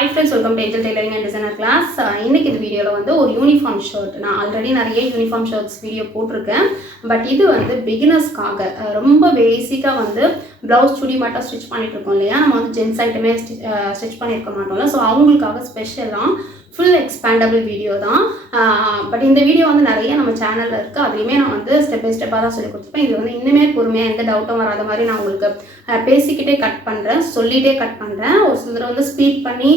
Hi friends, welcome to Angel Tailoring and Designer class. இன்னைக்கு இந்த வீடியோல வந்து ஒரு யூனிஃபார்ம் ஷர்ட் நான் ஆல்ரெடி நிறைய யூனிஃபார்ம் ஷர்ட்ஸ் வீடியோ போட்டிருக்கேன். பட் இது வந்து பிகினர்ஸ்க்காக ரொம்ப பேசிக்கா வந்து ப்ளவுஸ் சுடி மட்டும் ஸ்டிச் பண்ணிட்டு இருக்கோம் இல்லையா, நம்ம வந்து ஜென்ஸ் ஐட்டமே ஸ்டிச் பண்ணியிருக்க மாட்டோம்ல. ஸோ அவங்களுக்காக ஸ்பெஷலாக ஃபுல் எக்ஸ்பேண்டபிள் வீடியோ தான். பட் இந்த வீடியோ வந்து நிறைய நம்ம சேனலில் இருக்குது. அதுலேயுமே நான் வந்து ஸ்டெப் பை ஸ்டெப்பாக தான் சொல்லி கொடுத்துருப்பேன். இது வந்து இன்னுமே பொறுமையாக எந்த டவுட்டும் வராத மாதிரி நான் உங்களுக்கு பேசிக்கிட்டே கட் பண்ணுறேன், சொல்லிகிட்டே கட் பண்ணுறேன். ஒரு சில தடவை வந்து ஸ்பீட் பண்ணி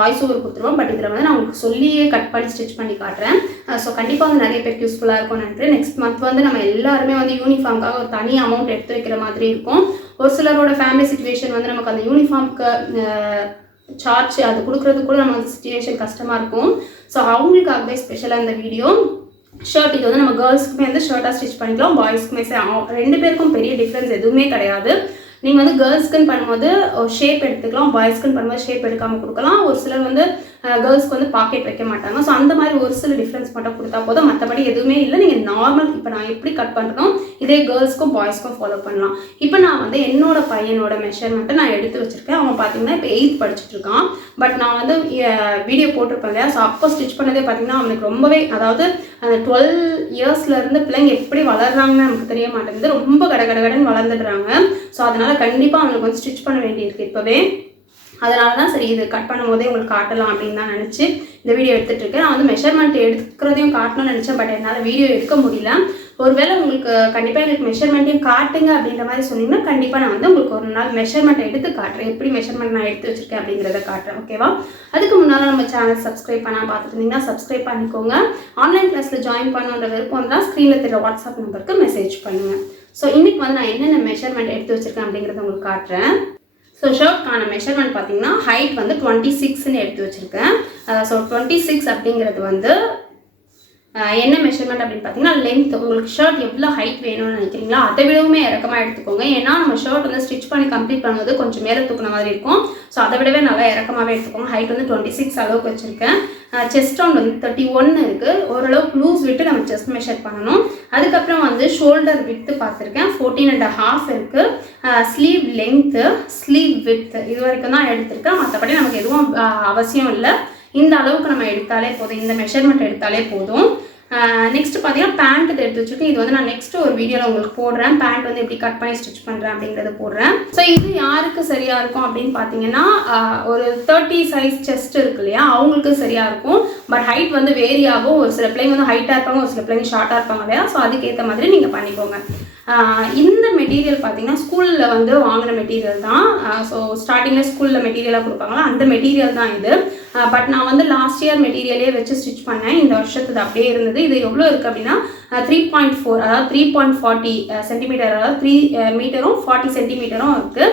வாய்ஸ் ஓவர் கொடுத்துருவோம். பட் இதில் வந்து நான் உங்களுக்கு சொல்லியே கட் பண்ணி ஸ்டிச் பண்ணி காட்டுறேன். ஸோ கண்டிப்பாக வந்து நிறைய பேருக்கு யூஸ்ஃபுல்லாக இருக்கும்னு நினைக்கிறேன். நெக்ஸ்ட் மந்த் வந்து நம்ம எல்லாருமே வந்து யூனிஃபார்முக்காக ஒரு தனி அமௌண்ட் எடுத்து வைக்கிற மாதிரி இருக்கும். ஒரு சிலரோட ஃபேமிலி சுச்சுவேஷன் வந்து நமக்கு அந்த யூனிஃபார்முக்கு சார்ஜ் அது கொடுக்குறது கூட நமக்கு சுச்சுவேஷன் கஷ்டமாக இருக்கும். ஸோ அவங்களுக்காகவே ஸ்பெஷலாக இந்த வீடியோ. ஷர்ட் இது வந்து நம்ம கேர்ள்ஸ்க்குமே வந்து ஷர்ட்டாக ஸ்டிச் பண்ணிக்கலாம், பாய்ஸ்க்குமே ரெண்டு பேருக்கும் பெரிய டிஃப்ரென்ஸ் எதுவுமே கிடையாது. நீங்கள் வந்து கேர்ள்ஸ்க்குன்னு பண்ணும்போது ஷேப் எடுத்துக்கலாம், பாய்ஸ்க்குன்னு பண்ணும்போது ஷேப் எடுக்காமல் கொடுக்கலாம். ஒரு சிலர் வந்து கேர்ள்ஸ்க்கு வந்து பாக்கெட் வைக்க மாட்டாங்க. ஸோ அந்த மாதிரி ஒரு சில டிஃப்ரென்ஸ் மட்டும் கொடுத்தா போதும், மற்றபடி எதுவுமே இல்லை. நீங்கள் நார்மல் இப்போ நான் எப்படி கட் பண்ணுறோம் இதே கேர்ள்ஸ்க்கும் பாய்ஸ்க்கும் ஃபாலோ பண்ணலாம். இப்போ நான் வந்து என்னோட பையனோட மெஷர்மெண்ட்டை நான் எடுத்து வச்சுருக்கேன். அவன் பார்த்தீங்கன்னா இப்போ 8th படிச்சுட்டு இருக்கான். பட் நான் வந்து வீடியோ போட்டிருப்பேன் இல்லையா, ஸோ அப்போ ஸ்டிச் பண்ணதே பார்த்தீங்கன்னா அவனுக்கு ரொம்பவே, அதாவது அந்த 12 இயர்ஸ்லேருந்து பிள்ளைங்க எப்படி வளர்றாங்கன்னு நமக்கு தெரிய மாட்டேங்குது. ரொம்ப கடகடன்னு வளர்ந்துடுறாங்க. ஸோ அதனால் கண்டிப்பாக அவங்களுக்கு வந்து ஸ்டிச் பண்ண வேண்டியிருக்கு இப்போவே. அதனால தான் சரி இது கட் பண்ணும் போதே உங்களுக்கு காட்டலாம் அப்படின்னு தான் நினச்சி இந்த வீடியோ எடுத்துகிட்டு இருக்கேன். நான் வந்து மெஷர்மெண்ட் எடுக்கிறதையும் காட்டணும்னு நினச்சேன், பட் என்னால் வீடியோ எடுக்க முடியல. ஒருவேளை உங்களுக்கு கண்டிப்பாக எனக்கு மெஷர்மெண்ட்டையும் காட்டுங்க அப்படின்ற மாதிரி சொன்னீங்கன்னா கண்டிப்பாக நான் வந்து உங்களுக்கு ஒரு நாள் மெஷர்மெண்ட் எடுத்து காட்டுறேன், எப்படி மெஷர்மெண்ட் நான் எடுத்து வச்சுருக்கேன் அப்படிங்கிறத காட்டுறேன். ஓகேவா? அதுக்கு முன்னால் நம்ம சேனல் சப்ஸ்கிரைப் பண்ணால் பார்த்துட்டு இருந்தீங்கன்னா சப்ஸ்கிரைப் பண்ணிக்கோங்க. ஆன்லைன் கிளாஸில் ஜாயின் பண்ணுன்ற விருப்பம் தான் ஸ்க்ரீனில் தெரிய வாட்ஸ்அப் நம்பருக்கு மெசேஜ் பண்ணுங்கள். ஸோ இன்றைக்கி வந்து நான் என்னென்ன மெஷர்மெண்ட் எடுத்து வச்சுருக்கேன் அப்படிங்கிறத உங்களுக்கு காட்டுறேன். ஸோ ஷர்ட்கான மெஷர்மெண்ட் பார்த்தீங்கன்னா ஹைட் வந்து 26ன்னு எடுத்து வச்சுருக்கேன். ஸோ 26 அப்படிங்கிறது வந்து என்ன மெஷர்மெண்ட் அப்படின்னு பார்த்தீங்கன்னா லென்த். உங்களுக்கு ஷர்ட் எவ்வளோ ஹைட் வேணும்னு நினைக்கிறீங்களா அதை விடவுமே இறக்கமாக எடுத்துக்கோங்க. ஏன்னா நம்ம ஷர்ட் வந்து ஸ்டிச் பண்ணி கம்ப்ளீட் பண்ணும்போது கொஞ்சம் மேலே தூக்குன மாதிரி இருக்கும். ஸோ அதை விடவே நல்லா இறக்கமாகவே எடுத்துக்கோங்க. ஹைட் வந்து 26 அளவுக்கு வச்சுருக்கேன். செஸ்ட் ரவுண்ட் வந்து 31 இருக்குது. ஓரளவுக்கு லூஸ் விட்டு நம்ம செஸ்ட் மெஷர் பண்ணணும். அதுக்கப்புறம் வந்து ஷோல்டர் வித்து பார்த்துருக்கேன் 14.5 இருக்குது. ஸ்லீவ் லென்த்து, ஸ்லீவ் வித்து இது வரைக்கும் தான் எடுத்திருக்கேன். மற்றபடி நமக்கு எதுவும் அவசியம் இல்லை. இந்த அளவுக்கு நம்ம எடுத்தாலே போதும், இந்த மெஷர்மெண்ட் எடுத்தாலே போதும். நெக்ஸ்ட் பார்த்தீங்கன்னா பேண்ட் எடுத்து வச்சுருக்கேன். இது வந்து நான் நெக்ஸ்ட் ஒரு வீடியோவில் உங்களுக்கு போடுறேன். பேண்ட் வந்து எப்படி கட் பண்ணி ஸ்டிச் பண்ணுறேன் அப்படிங்கிறத போடுறேன். ஸோ இது யாருக்கு சரியாக இருக்கும் அப்படின்னு பார்த்தீங்கன்னா ஒரு 30 சைஸ் செஸ்ட் இருக்கு இல்லையா, அவங்களுக்கு சரியாக இருக்கும். பட் ஹைட் வந்து வேரி ஆகும். ஒரு சில பிள்ளைங்க வந்து ஹைட்டாக இருப்பாங்க, ஒரு சில பிள்ளைங்க ஷார்ட்டாக இருப்பாங்க இல்லையா. ஸோ அதுக்கேற்ற மாதிரி நீங்கள் பண்ணிக்கோங்க. இந்த மெட்டீரியல் பார்த்தீங்கன்னா ஸ்கூலில் வந்து வாங்கின மெட்டீரியல் தான். ஸோ ஸ்டார்டிங்கில் ஸ்கூலில் மெட்டீரியலாக கொடுப்பாங்களா அந்த மெட்டீரியல் தான் இது. பட் நான் வந்து லாஸ்ட் இயர் மெட்டீரியலே வச்சு ஸ்டிச் பண்ணேன். இந்த வருஷத்துக்கு அப்படியே இருந்தது. இது எவ்வளோ இருக்குது அப்படின்னா 3.4, அதாவது 3.40 சென்டிமீட்டர், அதாவது 3 மீட்டரும் 40 சென்டிமீட்டரும் இருக்குது.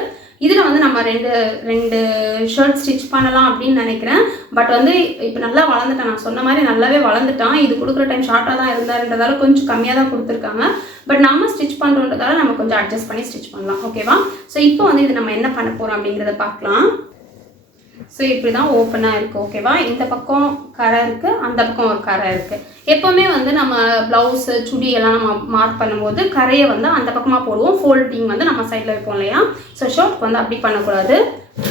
இதில் வந்து நம்ம ரெண்டு ஷர்ட் ஸ்டிச் பண்ணலாம் அப்படின்னு நினைக்கிறேன். பட் வந்து இப்போ நல்லா வளர்ந்துட்டான், நான் சொன்ன மாதிரி நல்லாவே வளர்ந்துட்டான். இது கொடுக்குற டைம் ஷார்ட்டாக தான் இருந்தாருன்றதால கொஞ்சம் கம்மியாக தான் கொடுத்துருக்காங்க. பட் நம்ம ஸ்டிச் பண்ணுறதால நம்ம கொஞ்சம் அட்ஜஸ்ட் பண்ணி ஸ்டிச் பண்ணலாம். ஓகேவா? ஸோ இப்போ வந்து இது நம்ம என்ன பண்ண போகிறோம் அப்படிங்கிறத பார்க்கலாம். ஸோ இப்படி தான் ஓப்பனாக இருக்குது. ஓகேவா? இந்த பக்கம் கரை இருக்குது, அந்த பக்கம் ஒரு கரை இருக்குது. எப்போவுமே வந்து நம்ம ப்ளவுஸு சுடி எல்லாம் நம்ம மார்க் பண்ணும்போது கரையை வந்து அந்த பக்கமாக போடுவோம், ஃபோல்டிங் வந்து நம்ம சைடில் வைப்போம் இல்லையா. ஸோ ஷர்ட்க்கு வந்து அப்படி பண்ணக்கூடாது.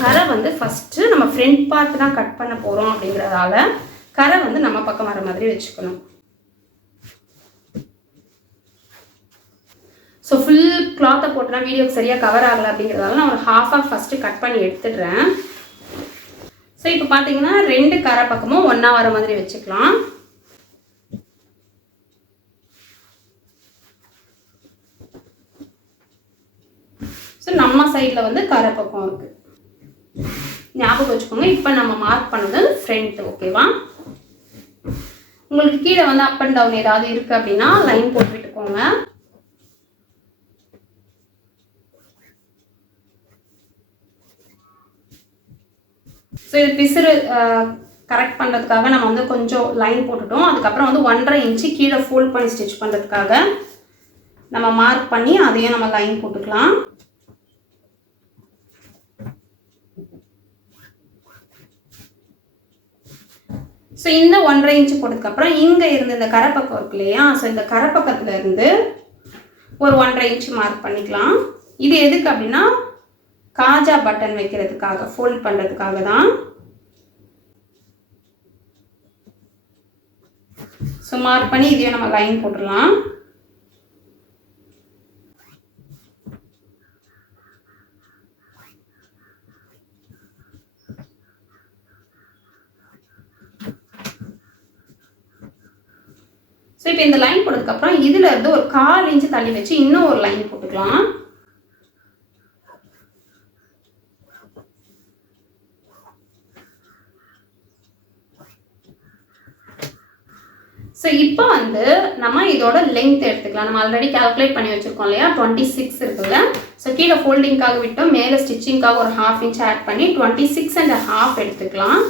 கரை வந்து ஃபஸ்ட்டு நம்ம ஃப்ரண்ட் பார்ட் தான் கட் பண்ண போகிறோம் அப்படிங்கிறதால கரை வந்து நம்ம பக்கம் வர மாதிரி வச்சுக்கணும். ஸோ ஃபுல் கிளாத்தை போட்டுனா வீடியோக்கு சரியாக கவர் ஆகலை அப்படிங்கிறதால நான் ஒரு ஹாஃபாக ஃபஸ்ட்டு கட் பண்ணி எடுத்துடுறேன். ஸோ இப்போ பார்த்தீங்கன்னா 2 கரை பக்கமும் ஒன்றா வர மாதிரி வச்சுக்கலாம். ஸோ நம்ம சைடில் வந்து கரை பக்கம் இருக்குது, ஞாபகம் வச்சுக்கோங்க. இப்போ நம்ம மார்க் பண்ணது ஃப்ரண்ட். ஓகேவா? உங்களுக்கு கீழே வந்து அப் அண்ட் டவுன் ஏதாவது இருக்குது அப்படின்னா லைன் போட்டு விட்டுக்கோங்க. ஸோ இது பிசுறு கரெக்ட் பண்ணுறதுக்காக நம்ம வந்து கொஞ்சம் லைன் போட்டுட்டோம். அதுக்கப்புறம் வந்து 1.5 இன்ச்சு கீழே ஃபோல்ட் பண்ணி ஸ்டிச் பண்ணுறதுக்காக நம்ம மார்க் பண்ணி அதையும் நம்ம லைன் போட்டுக்கலாம். ஸோ இந்த 1.5 இன்ச்சு போட்டதுக்கப்புறம் இங்கே இருந்து இந்த கரை பக்கம் இருக்கு இல்லையா, ஸோ இந்த கரை பக்கத்தில் இருந்து ஒரு 1.5 இன்ச்சு மார்க் பண்ணிக்கலாம். இது எதுக்கு அப்படின்னா காஜா பட்டன் வைக்கிறதுக்காக, ஃபோல்ட் பண்ணுறதுக்காக தான். மார்க் பண்ணி இதையும் நம்ம லைன் போட்டுடலாம். ஸோ இப்போ இந்த லைன் போட்டதுக்கப்புறம் இதில் இருந்து ஒரு 1/4 இன்ச்சு தள்ளி வச்சு இன்னும் ஒரு லைன் போட்டுக்கலாம். ஸோ இப்போ வந்து நம்ம இதோட லென்த் எடுத்துக்கலாம். நம்ம ஆல்ரெடி கால்குலேட் பண்ணி வச்சுருக்கோம் இல்லையா, 26 இருக்குல்ல. ஸோ கீழே ஃபோல்டிங்காக விட்டோம், மேலே ஸ்டிச்சிங்காக ஒரு 1/2 இன்ச் ஆட் பண்ணி 26.5 எடுத்துக்கலாம்.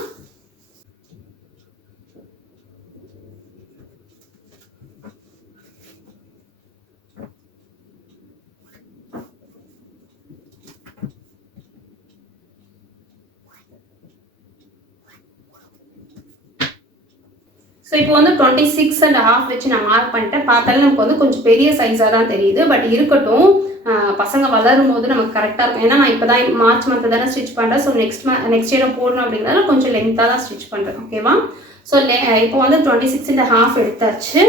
ஸோ இப்போ வந்து 26.5 வச்சு நான் மார்க் பண்ணிட்டேன். பார்த்தாலும் நமக்கு வந்து கொஞ்சம் பெரிய சைஸாக தான் தெரியுது. பட் இருக்கட்டும், பசங்க வளரும் போது நமக்கு கரெக்டாக இருக்கும். ஏன்னா நான் இப்போ தான் மார்ச் மந்த்து தானே ஸ்டிச் பண்ணுறேன். ஸோ நெக்ஸ்ட் இயர் போடணும் அப்படிங்கிறதால கொஞ்சம் லென்த்தாக தான் ஸ்டிச் பண்ணுறேன். ஓகேவா? ஸோ இப்போ வந்து 26.5 எடுத்தாச்சு.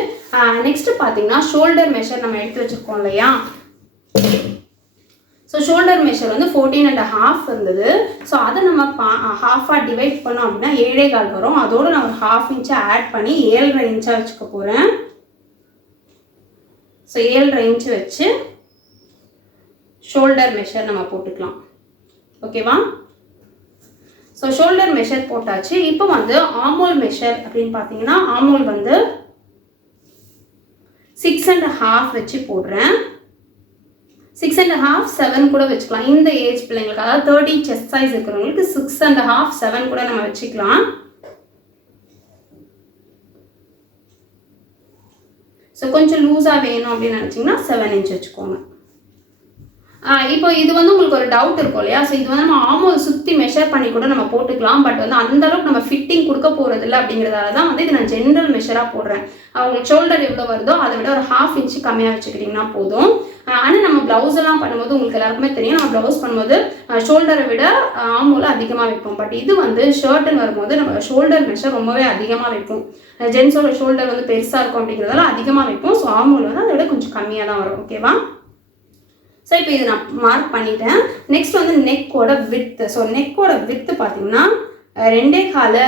நெக்ஸ்ட்டு பார்த்தீங்கன்னா ஷோல்டர் மெஷர் நம்ம எடுத்து வச்சுருக்கோம் இல்லையா. ஸோ ஷோல்டர் மெஷர் வந்து 14.5 இருந்தது. ஸோ அதை நம்ம ஹாஃபாக டிவைட் பண்ணோம் அப்படின்னா 7.25 வரும். அதோடு நான் ஒரு 1/2 இன்ச்சை ஆட் பண்ணி 7.5 இன்ச்சாக வச்சுக்க போகிறேன். ஸோ 7.5 இன்ச்சு வச்சு ஷோல்டர் மெஷர் நம்ம போட்டுக்கலாம். ஓகேவா? ஸோ ஷோல்டர் மெஷர் போட்டாச்சு. இப்போ வந்து ஆமோல் மெஷர் அப்படின்னு பார்த்தீங்கன்னா ஆமோல் வந்து 6.5 வச்சு போடுறேன். 6.5, 7 கூட வச்சுக்கலாம். இந்த ஏஜ் பிள்ளைங்களுக்கு, அதாவது 30 செஸ்ட் சைஸ் இருக்கிறவங்களுக்கு 6.5, 7 கூட நம்ம வச்சுக்கலாம். ஸோ கொஞ்சம் லூஸாக வேணும் அப்படின்னு நினச்சிங்கன்னா 7 இன்ச் வச்சுக்கோங்க. இப்போ இது வந்து உங்களுக்கு ஒரு டவுட் இருக்கும் இல்லையா. ஸோ இது வந்து நம்ம ஆமோல் சுற்றி மெஷர் பண்ணி கூட நம்ம போட்டுக்கலாம். பட் வந்து அந்தளவுக்கு நம்ம ஃபிட்டிங் கொடுக்க போகிறது இல்லை. அப்படிங்கிறதால தான் வந்து இது நான் ஜென்ரல் மெஷராக போடுறேன். உங்களுக்கு ஷோல்டர் எவ்வளோ வருதோ அதை விட ஒரு 1/2 இன்ச்சு கம்மியாக வச்சுக்கிட்டிங்கன்னா போதும். ஆனால் நம்ம ப்ளவுஸ் எல்லாம் பண்ணும்போது உங்களுக்கு எல்லாருக்குமே தெரியும், நம்ம ப்ளவுஸ் பண்ணும்போது ஷோல்டரை விட ஆமோல அதிகமாக வைப்போம். பட் இது வந்து ஷர்ட்டுன்னு வரும்போது நம்ம ஷோல்டர் மெஷர் ரொம்பவே அதிகமாக வைப்போம். ஜென்ஸோட ஷோல்டர் வந்து பெருசாக இருக்கும் அப்படிங்கிறதால அதிகமாக வைப்போம். ஸோ ஆமோல் வந்து அதை விட கொஞ்சம் கம்மியாக தான் வரும். ஓகேவா? ஸோ இப்போ இது நான் மார்க் பண்ணிட்டேன். நெக்ஸ்ட் வந்து நெக்கோட வித்து. ஸோ நெக்கோட வித்து பார்த்தீங்கன்னா 2.25.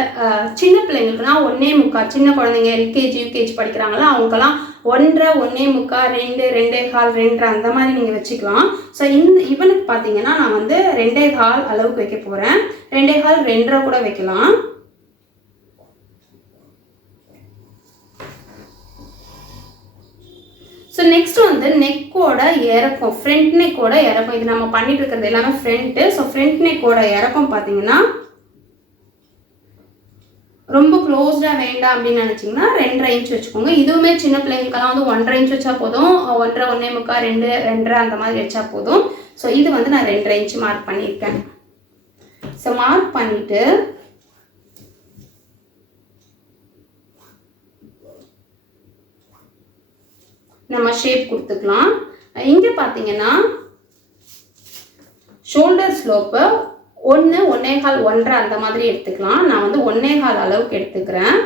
சின்ன பிள்ளைங்களுக்குனா 1.25. சின்ன குழந்தைங்க எல்கேஜி யூகேஜி படிக்கிறாங்களா அவங்களுக்கெல்லாம் 1.5, 1.25, 2, 2.25, 2 அந்த மாதிரி நீங்கள் வச்சுக்கலாம். ஸோ இவனுக்கு பார்த்தீங்கன்னா நான் வந்து 2.25 அளவுக்கு வைக்க போகிறேன். 2.25, 2.5 கூட வைக்கலாம். ஸோ நெக்ஸ்ட் வந்து நெக்கோட இறக்கம், ஃப்ரண்ட் நெக்கோட இறக்கம். இது நம்ம பண்ணிட்டு இருக்கிறது எல்லாமே ஃப்ரண்ட்டு. ஸோ ஃப்ரண்ட் நெக்கோட இறக்கம் பார்த்தீங்கன்னா ரொம்ப க்ளோஸ்டாக வேண்டாம் அப்படின்னு நினச்சிங்கன்னா 2.5 இன்ச் வச்சுக்கோங்க. இதுவுமே சின்ன பிள்ளைங்களுக்கெல்லாம் வந்து 1.5 இன்ச் வச்சா போதும். 1.5, 1.25, 2, 2.5 அந்த மாதிரி வச்சா போதும். ஸோ இது வந்து நான் 2.5 இன்ச் மார்க் பண்ணியிருக்கேன். ஸோ மார்க் பண்ணிவிட்டு நம்ம ஷேப் கொடுத்துக்கலாம். இங்கே பார்த்தீங்கன்னா ஷோல்டர் ஸ்லோப்பு 1, 1.25, 1.5 அந்த மாதிரி எடுத்துக்கலாம். நான் வந்து 1.25 அளவுக்கு எடுத்துக்கிறேன்.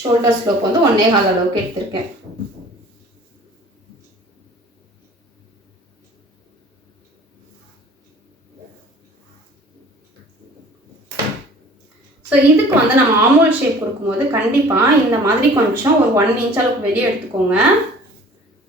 ஷோல்டர் ஸ்லோப் வந்து 1.25 அளவுக்கு எடுத்திருக்கேன். ஸோ இதுக்கு வந்து நம்ம ஆமோல் ஷேப் கொடுக்கும்போது கண்டிப்பாக இந்த மாதிரி கொஞ்சம் ஒரு 1 இன்ச் அளவுக்கு வெளியே எடுத்துக்கோங்க.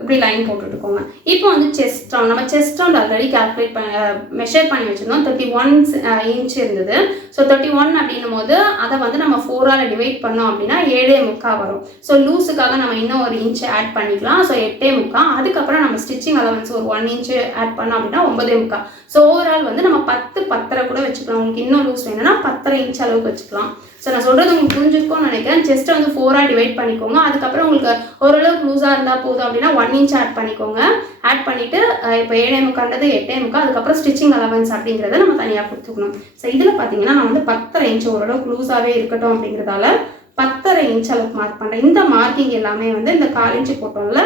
இப்படி லைன் போட்டுட்டுக்கோங்க. இப்போ வந்து செஸ்ட் ரவுண்ட், நம்ம செஸ்ட் ரவுண்ட் ஆல்ரெடி கால்குலேட் பண்ணி மெஷர் பண்ணி வச்சுருந்தோம். 31 இன்ச் இருந்தது. ஸோ 31 அப்படின்னும் போது அதை வந்து நம்ம 4ஆல் டிவைட் பண்ணோம் அப்படின்னா 7.25 வரும். ஸோ லூஸுக்காக நம்ம இன்னும் 1 இன்ச் ஆட் பண்ணிக்கலாம். ஸோ 8.25. அதுக்கப்புறம் நம்ம ஸ்டிச்சிங் அலவன்ஸ் ஒரு 1 இன்ச் ஆட் பண்ணோம் அப்படின்னா 9.25. ஸோ ஓவரால் வந்து நம்ம 10, 10.5 கூட வச்சுக்கலாம். உங்களுக்கு இன்னும் லூஸ் வேணும்னா 10.5 இன்ச் அளவுக்கு வச்சுக்கலாம். ஸோ நான் சொல்கிறது உங்களுக்கு புரிஞ்சிருக்கும்னு நினைக்கிறேன். செஸ்ட்டை வந்து 4ஆக டிவைட் பண்ணிக்கோங்க. அதுக்கப்புறம் உங்களுக்கு ஓரளவுக்கு லூஸாக இருந்தால் போதும் அப்படின்னா 1 இன்ச் ஆட் பண்ணிக்கோங்க. ஆட் பண்ணிவிட்டு இப்போ 7.25, 8.25, அதுக்கப்புறம் ஸ்டிச்சிங் அலவன்ஸ் அப்படிங்கிறத நம்ம தனியாக கொடுத்துக்கணும். ஸோ இதில் பார்த்தீங்கன்னா நான் வந்து 10.5 இன்ச் ஓரளவுக்கு லூஸாகவே இருக்கட்டும் அப்படிங்கிறதால 10.5 இன்ச் அளவுக்கு மார்க் பண்ணுறேன். இந்த மார்க்கிங் எல்லாமே வந்து இந்த 1/4 இன்ச்சு போட்டோம்ல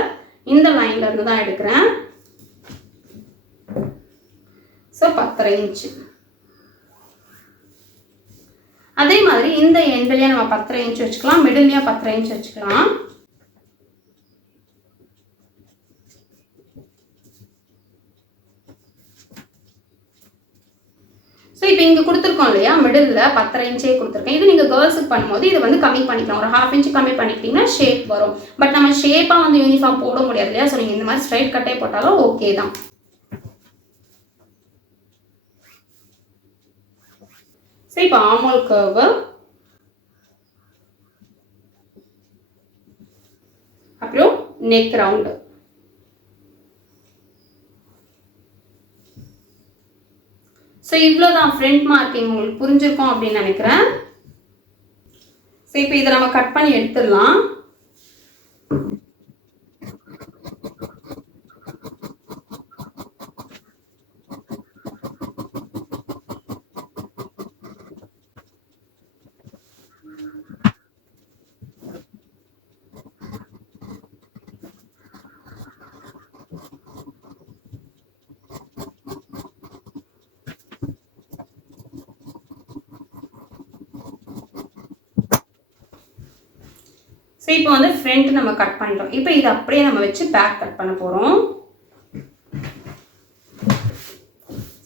இந்த லைன்ல இருந்து தான் எடுக்கிறேன். So 10.5 inch. அதே மாதிரி இந்த எண்ட்லேயே நம்ம 10.5 இன்ச் வச்சுக்கலாம், மிடில்லையும் 10.5 இன்ச் வச்சுக்கலாம். இங்கே கொடுத்துருக்கோம் இல்லையா, மிடில் 10.5 இன்ச்சே கொடுத்துருக்கேன். இது நீங்கள் கேர்ள்ஸுக்கு பண்ணும்போது இது வந்து கம்மி பண்ணிக்கலாம், ஒரு 1/2 இன்ச் கம்மி பண்ணிக்கிட்டிங்கன்னா ஷேப் வரும். பட் நம்ம ஷேப்பாக வந்து யூனிஃபார்ம் போட முடியாது இல்லையா, ஸோ நீங்கள் இந்த மாதிரி ஸ்ட்ரைட் கட்டே போட்டாலும் ஓகே தான். ஸோ இப்போ ஆர்மோல் கர்வு, அப்புறம் நெக் ரவுண்டு. ஸோ இவ்வளோதான் ஃப்ரண்ட் மார்க்கிங். உங்களுக்கு புரிஞ்சிருக்கும் அப்படின்னு நினைக்கிறேன். ஸோ இப்போ இதை நம்ம கட் பண்ணி எடுத்துடலாம். ஸோ இப்போ வந்து ஃப்ரண்ட் நம்ம கட் பண்ணிட்டோம். இப்போ இது அப்படியே நம்ம வச்சு பேக் கட் பண்ண போகிறோம்.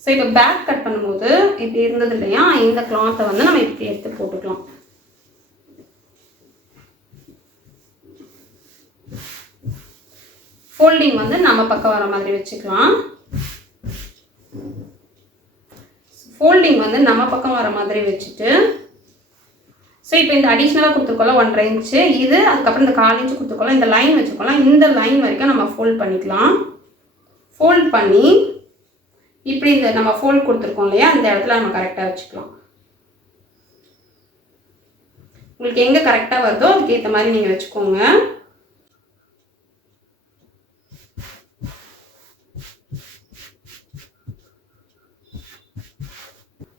ஸோ இப்போ பேக் கட் பண்ணும்போது இப்படி இருந்தது இல்லையா, இந்த கிளாத்தை வந்து நம்ம இப்படி எடுத்து போட்டுக்கலாம். ஃபோல்டிங் வந்து நம்ம பக்கம் வர மாதிரி வச்சுக்கலாம். ஃபோல்டிங் வந்து நம்ம பக்கம் வர மாதிரி வச்சுட்டு, ஸோ இப்போ இந்த அடிஷ்னலாக கொடுத்துருக்கோம்ல 1.5 இன்ச்சு, இது அதுக்கப்புறம் இந்த 1/4 இன்ச்சு கொடுத்துருக்கோம்ல, இந்த லைன் வச்சுருக்கோம்ல, இந்த லைன் வரைக்கும் நம்ம ஃபோல்ட் பண்ணிக்கலாம். ஃபோல்ட் பண்ணி இப்படி இந்த நம்ம ஃபோல்ட் கொடுத்துருக்கோம் இல்லையா, இந்த இடத்துல நம்ம கரெக்டாக வச்சுக்கலாம். உங்களுக்கு எங்கே கரெக்டாக வருதோ அதுக்கேற்ற மாதிரி நீங்கள் வச்சுக்கோங்க.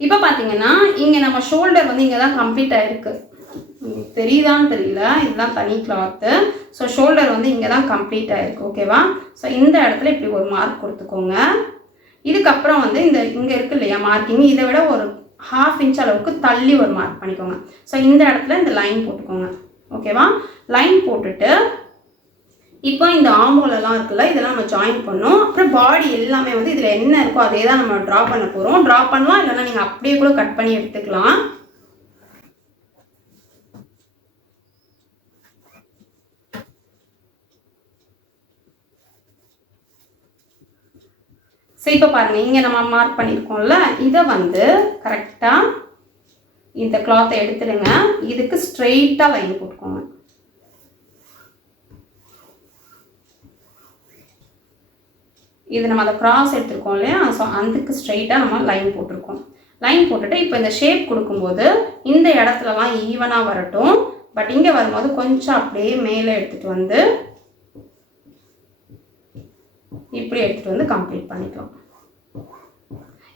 இப்போ பார்த்தீங்கன்னா இங்கே நம்ம ஷோல்டர் வந்து இங்கே தான் கம்ப்ளீட் ஆகிருக்கு. தெரியுதான்னு தெரியல, இதுதான் தனி கிளாத்து. ஸோ ஷோல்டர் வந்து இங்கே தான் கம்ப்ளீட் ஆகிருக்கு. ஓகேவா? ஸோ இந்த இடத்துல இப்படி ஒரு மார்க் கொடுத்துக்கோங்க. இதுக்கப்புறம் வந்து இந்த இங்கே இருக்குது இல்லையா மார்க்கிங், இதை விட ஒரு 1/2 இன்ச் அளவுக்கு தள்ளி ஒரு மார்க் பண்ணிக்கோங்க. ஸோ இந்த இடத்துல இந்த லைன் போட்டுக்கோங்க. ஓகேவா? லைன் போட்டுட்டு இப்போ இந்த ஆர்மோலெல்லாம் இருக்குல்ல, இதெல்லாம் நம்ம ஜாயின் பண்ணோம். அப்புறம் பாடி எல்லாமே வந்து இதில் என்ன இருக்கோ அதே தான் நம்ம ட்ரா பண்ண போகிறோம். ட்ரா பண்ணலாம், இல்லைன்னா நீங்கள் அப்படியே கூட கட் பண்ணி எடுத்துக்கலாம். ஸோ இப்போ பாருங்கள், இங்கே நம்ம மார்க் பண்ணியிருக்கோம்ல, இதை வந்து கரெக்டாக இந்த கிளாத்தை எடுத்துடுங்க. இதுக்கு ஸ்ட்ரெயிட்டாக லைன் போட்டுக்கோங்க. இது நம்ம அதை கிராஸ் எடுத்துருக்கோம் இல்லையா, ஸோ அதுக்கு ஸ்ட்ரெயிட்டாக நம்ம லைன் போட்டிருக்கோம். லைன் போட்டுட்டு இப்போ இந்த ஷேப் கொடுக்கும்போது இந்த இடத்துலலாம் ஈவனாக வரட்டும். பட் இங்கே வரும்போது கொஞ்சம் அப்படியே மேலே எடுத்துகிட்டு வந்து இப்படி எடுத்துகிட்டு வந்து கம்ப்ளீட் பண்ணிக்கலாம்.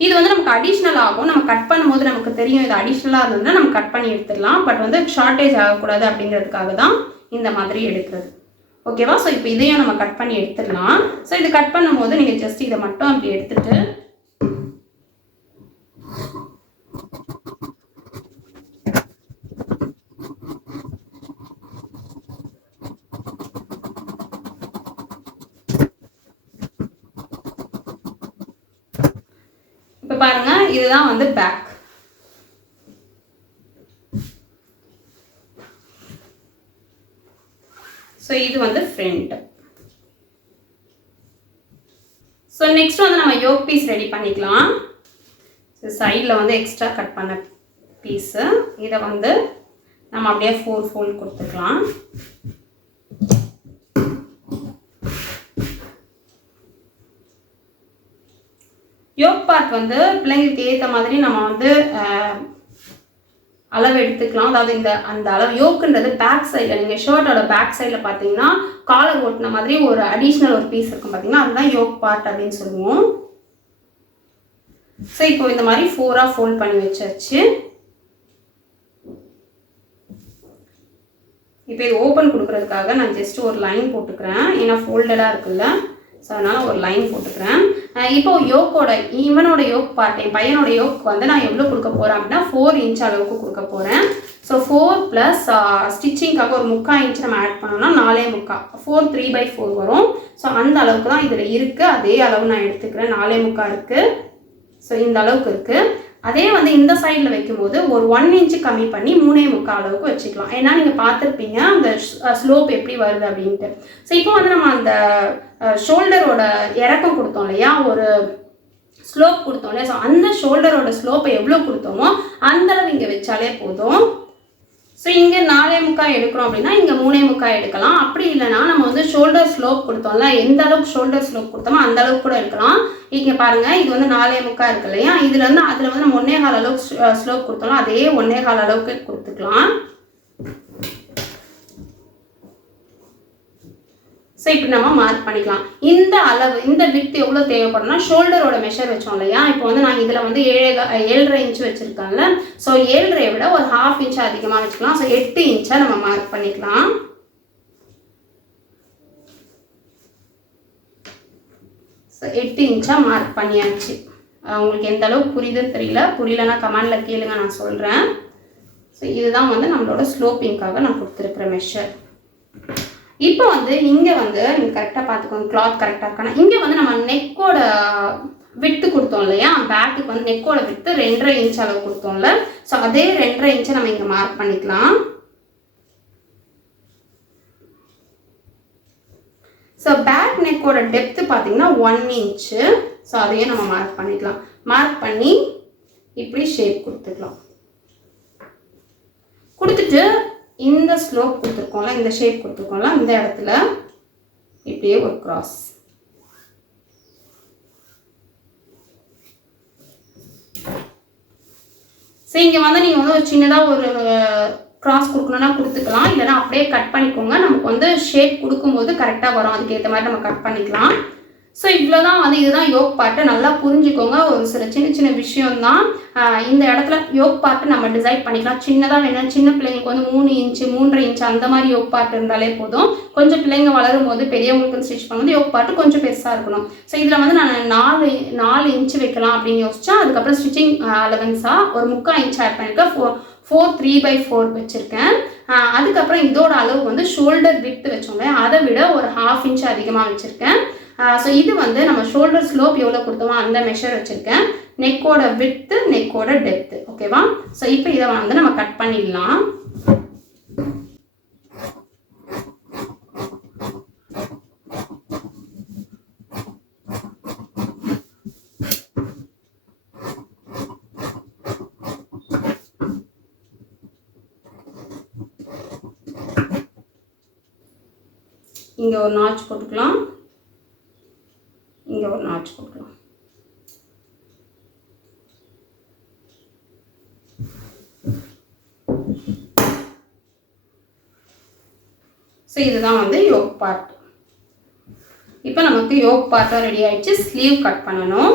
இது வந்து நமக்கு அடிஷ்னல் ஆகும். நம்ம கட் பண்ணும்போது நமக்கு தெரியும் இது அடிஷ்னலாக இருந்ததுன்னா நம்ம கட் பண்ணி எடுத்துடலாம். பட் வந்து ஷார்ட்டேஜ் ஆகக்கூடாது அப்படிங்கிறதுக்காக தான் இந்த மாதிரி எடுக்கிறது. ஓகேவா? ஸோ இப்போ இதையும் நம்ம கட் பண்ணி எடுத்துடலாம். ஸோ இது கட் பண்ணும்போது நீங்கள் ஜஸ்ட் இதை மட்டும் அப்படி எடுத்துட்டு இப்போ பாருங்க, இதுதான் வந்து பேக். ஸோ இது வந்து ஃப்ரண்ட். ஸோ நெக்ஸ்ட் வந்து நம்ம யோக் பீஸ் ரெடி பண்ணிக்கலாம். ஸோ சைடில் வந்து எக்ஸ்ட்ரா கட் பண்ண பீஸு, இதை வந்து நம்ம அப்படியே 4 ஃபோல்ட் கொடுத்துக்கலாம். யோக் பார்ட் வந்து பிள்ளைங்களுக்கு ஏற்ற மாதிரி நம்ம வந்து அளவு எடுத்துக்கலாம். அதாவது அந்த அளவு யோக்குன்றது பேக் சைடில், நீங்கள் ஷர்ட்டோட பேக் சைடில் பார்த்தீங்கன்னா காலர் ஓட்டின மாதிரி ஒரு அடிஷ்னல் ஒரு பீஸ் இருக்கும் பார்த்தீங்கன்னா, அதுதான் யோக் பார்ட் அப்படின்னு சொல்லுவோம். ஸோ இப்போ இந்த மாதிரி 4ஆக ஃபோல்ட் பண்ணி வச்சாச்சு. இப்போ இது ஓப்பன் கொடுக்குறதுக்காக நான் ஜஸ்ட் ஒரு லைன் போட்டுக்கிறேன். ஏன்னா ஃபோல்டடாக இருக்குல்ல, ஸோ அதனால் ஒரு லைன் போட்டுக்கிறேன். இப்போ யோக்கோட இவனோட யோக் பார்ட், என் பையனோட யோக் வந்து நான் எவ்வளோ கொடுக்க போகிறேன் அப்படின்னா 4 இன்ச் அளவுக்கு கொடுக்க போகிறேன். ஸோ 4 ப்ளஸ் ஸ்டிச்சிங்காக ஒரு 3/4 இன்ச் நம்ம ஆட் பண்ணோம்னா 4.75, 4 3/4 வரும். ஸோ அந்த அளவுக்கு தான் இதில் இருக்குது. அதே அளவு நான் எடுத்துக்கிறேன். 4.75 இருக்குது. ஸோ இந்த அளவுக்கு இருக்குது. அதே வந்து இந்த சைடில் வைக்கும்போது ஒரு 1 இன்ச்சு கம்மி பண்ணி 3.25 அளவுக்கு வச்சுக்கலாம். ஏன்னா நீங்கள் பார்த்துருப்பீங்க அந்த ஸ்லோப் எப்படி வருது அப்படின்ட்டு. ஸோ இப்போ வந்து நம்ம அந்த ஷோல்டரோட இறக்கம் கொடுத்தோம் இல்லையா, ஒரு ஸ்லோப் கொடுத்தோம் இல்லையா, ஸோ அந்த ஷோல்டரோட ஸ்லோப்பை எவ்வளோ கொடுத்தோமோ அந்தளவு இங்கே வச்சாலே போதும். ஸோ இங்கே 4.25 எடுக்கிறோம் அப்படின்னா இங்கே 3.25 எடுக்கலாம். அப்படி இல்லைனா நம்ம வந்து ஷோல்டர் ஸ்லோப் கொடுத்தோம்ல, எந்த அளவுக்கு ஷோல்டர் ஸ்லோப் கொடுத்தோமோ அந்த அளவுக்கு கூட எடுக்கலாம். இங்கே பாருங்கள், இது வந்து 4.25 இருக்கு இல்லையா, இதுலேருந்து அதில் வந்து நம்ம 1.25 அளவுக்கு ஸ்லோப் கொடுத்தோம்னா அதே 1.25 அளவுக்கு கொடுத்துக்கலாம். ஸோ இப்படி நம்ம மார்க் பண்ணிக்கலாம். இந்த அளவு இந்த வித் எவ்வளோ தேவைப்படும்னா ஷோல்டரோட மெஷர் வச்சோம் இல்லையா, இப்போ வந்து நான் இதில் வந்து 7.5 இன்ச்சு வச்சுருக்கேன்ல, ஸோ 7.5 விட ஒரு 1/2 இன்ச்சு அதிகமாக வச்சுக்கலாம். ஸோ 8 இன்ச்சாக நம்ம மார்க் பண்ணிக்கலாம். ஸோ 8 இன்ச்சாக மார்க் பண்ணியாச்சு. உங்களுக்கு எந்த அளவுக்கு புரியுதுன்னு தெரியல, புரியலன்னா கமெண்டில் கேளுங்க, நான் சொல்கிறேன். ஸோ இதுதான் வந்து நம்மளோட ஸ்லோப்பிங்காக நான் கொடுத்துருக்குற மெஷர். இப்போ வந்து இங்கே வந்து நீங்கள் கரெக்டாக பார்த்துக்கோங்க, கிளாத் கரெக்டாக இருக்கானா. இங்கே வந்து நம்ம நெக்கோட விட்டு கொடுத்தோம் இல்லையா, பேக்குக்கு வந்து நெக்கோட விட்டு 2.5 இன்ச் அளவு கொடுத்தோம்ல, ஸோ அதே 2.5 இன்ச்சை நம்ம இங்கே மார்க் பண்ணிக்கலாம். ஸோ பேக் நெக்கோட டெப்த்து பார்த்தீங்கன்னா 1 இன்ச்சு. ஸோ அதையே நம்ம மார்க் பண்ணிக்கலாம். மார்க் பண்ணி இப்படி ஷேப் கொடுத்துக்கலாம். கொடுத்துட்டு இந்த ஸ்லோப் கொடுத்துருக்கோம்ல, இந்த ஷேப் கொடுத்துருக்கோம்ல, இந்த இடத்துல இப்படியே ஒரு கிராஸ். ஸோ இங்கே வந்து நீங்கள் வந்து ஒரு சின்னதாக ஒரு கிராஸ் கொடுக்கணுன்னா கொடுத்துக்கலாம், இல்லைனா அப்படியே கட் பண்ணிக்கோங்க. நமக்கு வந்து ஷேப் கொடுக்கும்போது கரெக்டாக வரும், அதுக்கேற்ற மாதிரி நம்ம கட் பண்ணிக்கலாம். ஸோ இவ்வளோதான் வந்து, இதுதான் யோக் பார்ட்டு. நல்லா புரிஞ்சுக்கோங்க, ஒரு சில சின்ன சின்ன விஷயம்தான். இந்த இடத்துல யோக் பார்ட்டு நம்ம டிசைட் பண்ணிக்கலாம். சின்னதாக வேணும், சின்ன பிள்ளைங்களுக்கு வந்து 3 இன்ச்சு 3.5 இன்ச்சு அந்த மாதிரி யோக் பார்ட் இருந்தாலே போதும். கொஞ்சம் பிள்ளைங்க வளரும் போது பெரியவங்களுக்கு ஸ்டிச் பண்ணும்போது யோக் பார்ட்டு கொஞ்சம் பெருசாக இருக்கணும். ஸோ இதில் வந்து நான் 4 இன்ச்சு வைக்கலாம் அப்படின்னு யோசிச்சா, அதுக்கப்புறம் ஸ்டிச்சிங் அலவன்ஸாக ஒரு 3/4 இன்ச் ஆட் பண்ணியிருக்கேன். 4 3/4 வச்சுருக்கேன். அதுக்கப்புறம் இதோட அளவு வந்து ஷோல்டர் வித்து வச்சோங்க, அதை விட ஒரு 1/2 இன்ச் அதிகமாக வச்சுருக்கேன். ஸோ இது வந்து நம்ம ஷோல்டர் ஸ்லோப் எவ்வளோ கொடுத்தோமோ அந்த மெஷர் வச்சுருக்கேன். நெக்கோட வித்து, நெக்கோட டெப்த்து, ஓகேவா. ஸோ இப்போ இதை வந்து நம்ம கட் பண்ணிடலாம். இங்கே ஒரு நாட்ச் போட்டுக்கலாம், இங்கே ஒரு நாட்ச் போட்டுக்கலாம். ஸோ இதுதான் வந்து யோக் பார்ட். இப்போ நமக்கு யோக் பார்ட்டும் ரெடி ஆயிடுச்சு. ஸ்லீவ் கட் பண்ணணும்.